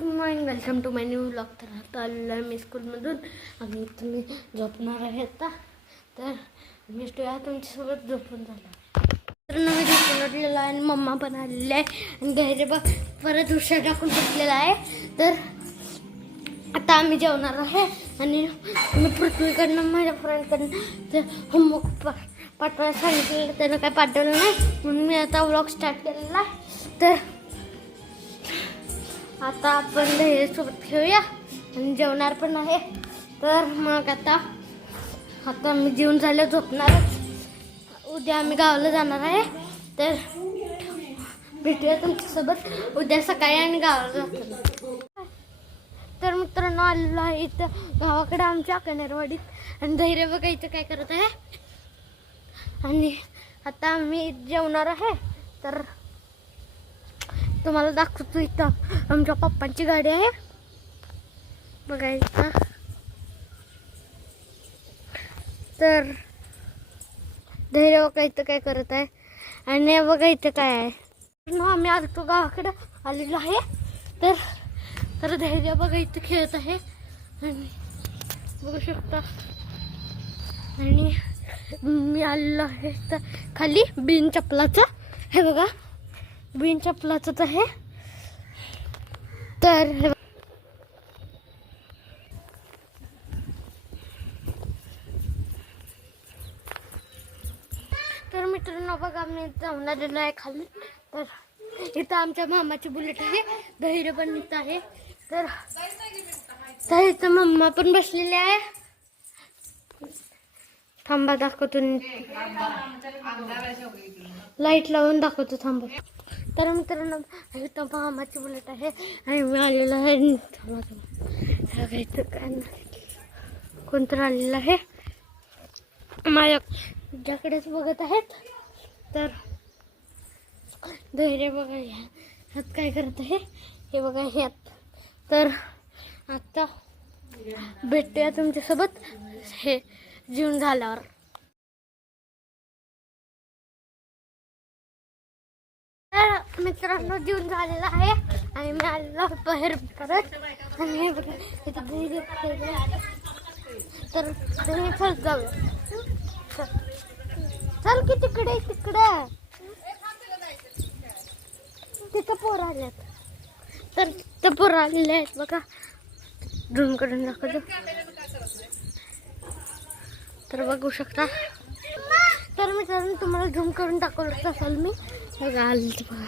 Welcome to my new vlog. तर आता आलेलो आहे मी स्कूलमधून आणि तुम्ही झोपणार आहे आता. तर मी तुमच्यासोबत झोपून झाला तर मी झोपून उठलेला आहे आणि मम्मा पण आलेली आहे आणि धैर्य बघ परत उशीर टाकून झोपलेला आहे. तर आता आम्ही जेवणार आहे आणि मी पृथ्वीकडनं माझ्या फ्रेंडकडनं ते होमवर्क पाठवायला सांगितलेलं, त्यानं काय पाठवलं नाही म्हणून मी आता व्लॉग स्टार्ट केलेला आहे. तर आता आपण धैर्यासोबत खेळूया आणि जेवणार पण आहे. तर मग आता मी जेवून झालं झोपणारच. उद्या आम्ही गावाला जाणार आहे. तर भेटूया तुमच्यासोबत उद्या सकाळी आणि गावाला जातो. तर मित्रांनो आलेलो आहे इथं गावाकडे आमच्या कनेरवाडीत आणि धैर्य बघा इथं काय करत आहे. आणि आता आम्ही जेवणार आहे. तर तुम्हाला दाखवतो इथं आमच्या पप्पांची गाडी आहे बघा इथं. तर धैर्य बघा इथं काय करत आहे आणि बघा इथं काय आहे. आम्ही आलतो गावाकडे आलेलो आहे. तर धैर्य बघा इथं खेळत आहे आणि बघू शकता. आणि मी आलेलो आहे तर खाली बिन चपलाचं हे बघा, बिन चपलाचं आहे. तर मित्रांनो बघा मी जाऊन आलेलो आहे खाली. तर इथं आमच्या मामाची बुलेट आहे, धैर्य पण इथं आहे. तर इथं मम्मा पण बसलेली आहे. थांबा दाखवतो, लाईट लावून दाखवतो थांबा. तर मित्रांनो इथं मामाची बुलेट आहे आणि मी आलेलो आहे. थांबा इथं काय कोणतं आलेलं आहे माझ्याकडेच बघत आहेत. तर धैर्य बघा ह्यात काय करत आहे हे बघा ह्यात. तर आता भेटूया तुमच्यासोबत हे जेवण झाल्यावर. तर मित्रांनो जेवण झालेलं आहे आणि मी आलेलो बाहेर परत. आणि हे बघा इथं धैर्य तर चल जाऊ चल की तिकडे तिथं पोरं आल्यात. तर ते पोरं आलेले आहेत बघा, झूम करून दाखवतो. तर बघू शकता. तर मित्रांनो तुम्हाला झूम करून दाखवत असाल मी बघा आली बघा.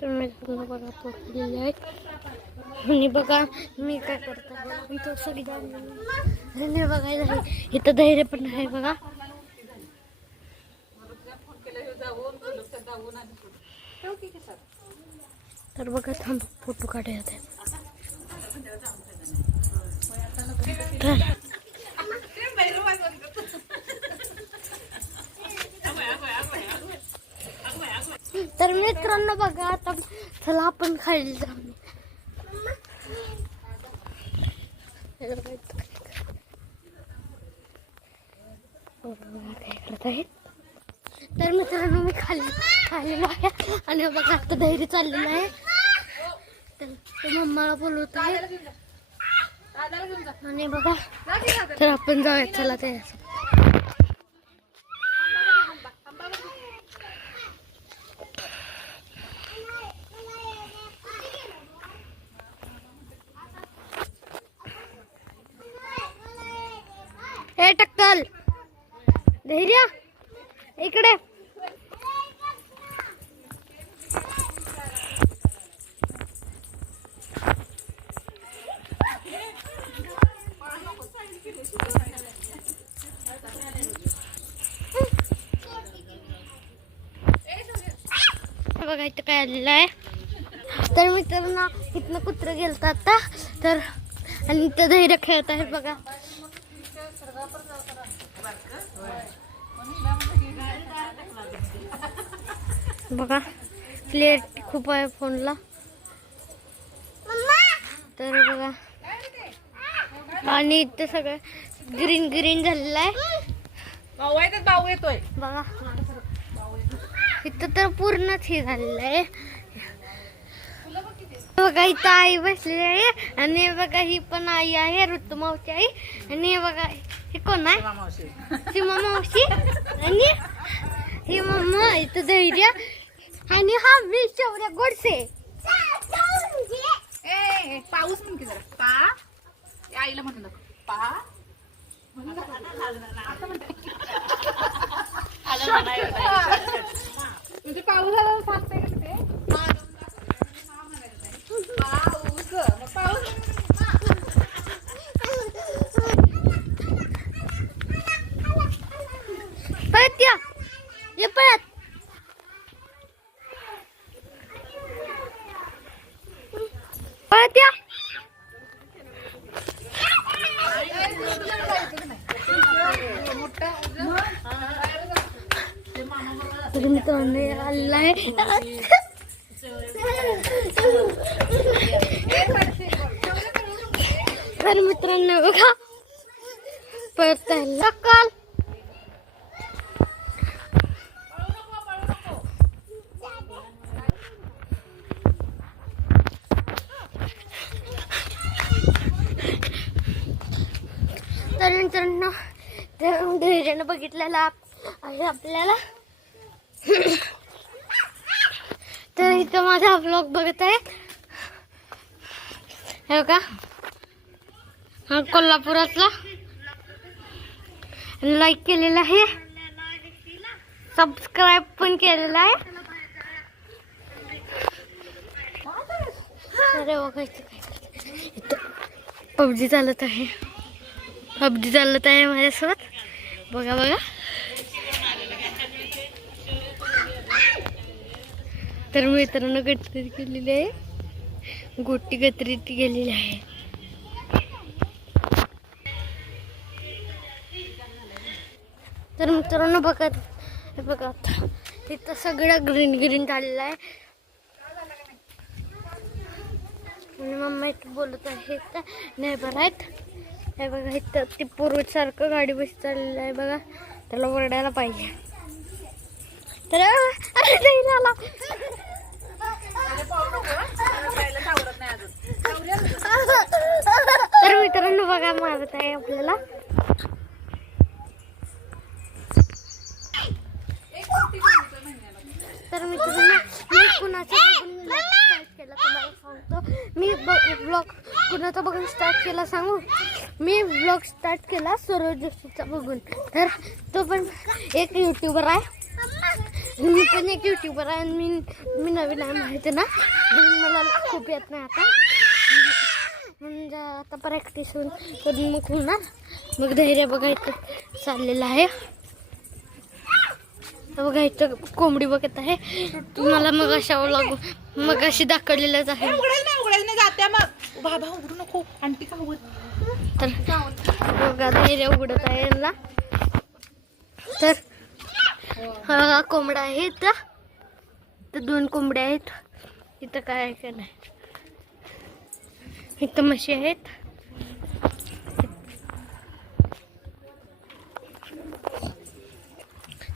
तर मित्रांनो बघा पोरलेले आहेत आणि बघा मी काय करतो इथं सगळी धैर्य बघायला इथं धैर्य पण आहे बघा. तर बघा थांब फोटो काढायचा आहे. तर मित्रांनो बघा आता चला आपण खायला जाऊ. काय करत आहे. तर मित्रांनो मी खाल्लेलो आहे आणि बघा आता धैर्य चाललेलं आहे. तर मम्माला बोलवत आहे आणि बघा तर आपण जाऊया चला. ते हे टक्कल धैर्य इकडे. बघा इथं काय आलेलं आहे. तर मित्रांनो इथनं कुत्रं गेलं आता. तर आणि इथं धैर्य खेळत आहे बघा. बघा प्लेट खूप आहे फोनला. तर बघा आणि इथं सगळं ग्रीन झालेलं आहे. भाऊ येतोय बघा. इथं तर पूर्णच हे झालेलं आहे. बघा इथं आई बसलेली आहे आणि हे बघा ही पण आई आहे, ऋतुमावची आई. आणि हे बघा हे कोण आहे, सीमा मावशी. आणि ही मम्मा इथं धैर्य. आणि हा मी शौर्य गोडसे. पाऊस म्हणते जरा पा आईला म्हणलं पा म्हणजे पाऊस आला सांगते का ते पाऊस पाऊस. परत या ये परत. परत या. तर मित्रांनो आलेला आहे. तर मित्रांनो बघा परत सकाळ. तर मित्रांनो धैर्यानं बघितलेला आहे आपल्याला. तर इथं माझा व्लॉग बघत आहे हे का, हा कोल्हापुरातला. लाईक केलेला आहे, सबस्क्राईब पण केलेला आहे. अरे बघा इथं पबजी चालत आहे, पबजी चालत आहे माझ्यासोबत. बघा बघा. तर मित्रांनो गटरी केलेली आहे, गोटी गटरी गेलेली आहे. तर मित्रांनो बघा हे बघा तिथं सगळं ग्रीन ग्रीन झालेलं आहे. आणि मम्मा इथं बोलत आहे तर नेबर आहेत. हे बघा इथं ते पूर्वीसारखं गाडी बस चाललेलं आहे बघा, त्याला ओरडायला पाहिजे. तर अरे झाला. तर मित्रांनो बघा मारत आहे आपल्याला. तर मित्रांनो मी कुणाचा स्टार्ट केला तुम्हाला सांगतो. मी ब्लॉग कुणाचा बघून स्टार्ट केला सांगू. मी ब्लॉग स्टार्ट केला सरोज जोशीचा बघून. तर तो पण एक यूट्यूबर आहे, मी पण एक यूट्यूबर आहे. मी नवीन आहे माहिती ना, मला खूप येत नाही आता. म्हणजे आता प्रॅक्टिस होऊन कधी मग होणार. मग धैर्य बघा इथं चाललेलं आहे. बघा इथं कोंबडी बघत आहे. तुम्हाला मग अशा व्लॉग मग अशी दाखवलेलंच आहे. तर बघा धैर्य उघडत आहे यांना. तर हा कोंबडा आहे इथं, तर 2 कोंबड्या आहेत इथं. काय आहे का नाही, इथं म्हशी आहेत.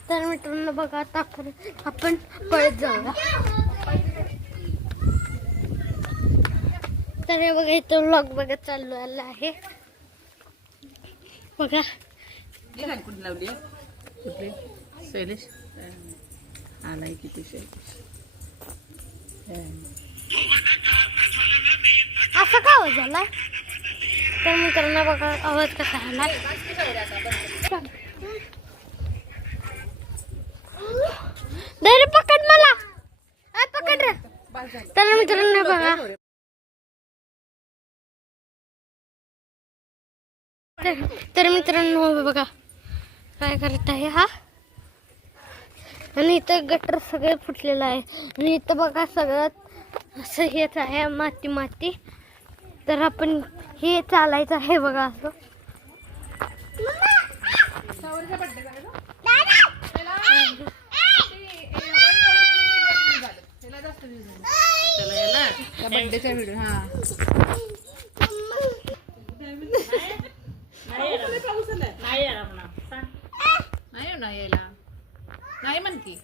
तर मित्रांनो बघा आता आपण पळत जाऊया. तर हे बघा इथं व्लॉग बघत चालू आला आहे बघा. लावली कुठले शैलेश आलाय किती शैलेश. असा का आवाज झाला. तर मित्रांनो बघा आवाज कसा आला. धैर्य पकड मला, पकड रे. तर मित्रांनो बघा तर मित्रांनो बघा काय करत आहे हा. आणि इथं गटर सगळे फुटलेलं आहे. आणि इथं बघा सगळं असं हेच आहे, माती माती. तर आपण हे चालायचं आहे बघा असं. बर्थडेचा व्हिडिओ हा नाही यायला नाही म्हण की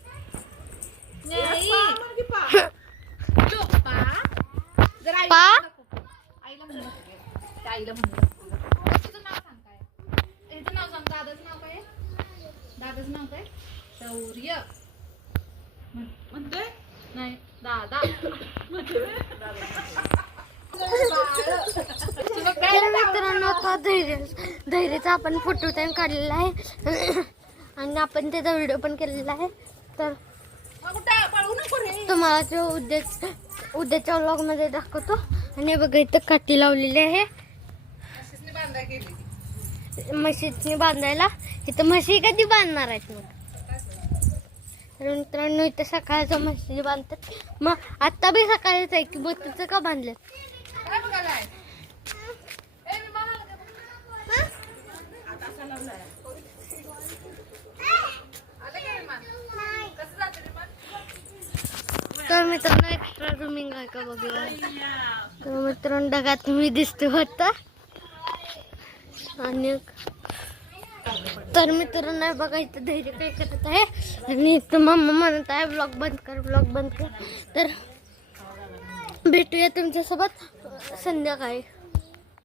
की पा जो पा जर पा? आईला म्हणू नको. त्या आईला म्हणू नको. तुझं नाव सांग काय? ह्याचं नाव सांग. दादाचं नाव काय? दादाचं नाव काय? शौर्य म्हणतोय नाही दादा तर मित्रांनो आता धैर्याचा आपण फोटो टाइम काढलेला आहे आणि आपण त्याचा व्हिडिओ पण केलेला आहे. तर तुम्हाला तो उद्याच्या व्लॉगमध्ये दाखवतो. आणि बघा इथं काठी लावलेली आहे म्हशीने बांधायला. इथं म्हशी कधी बांधणार आहेत मग? तर मित्रांनो इथं सकाळचं म्हशी बांधतात. मग आता बी सकाळीच आहे की मग तिचं का बांधलं? तर मित्रांनो एक्स्ट्रा रूमिंग आहे का बघूया. तर मित्रांनो ढगात मी दिसते होता. आणि तर मित्रांनो बघा इथं धैर्य काय करत आहे आणि इथं मम्मा म्हणत आहे ब्लॉग बंद कर ब्लॉग बंद कर. तर भेटूया तुमच्यासोबत संध्याकाळी.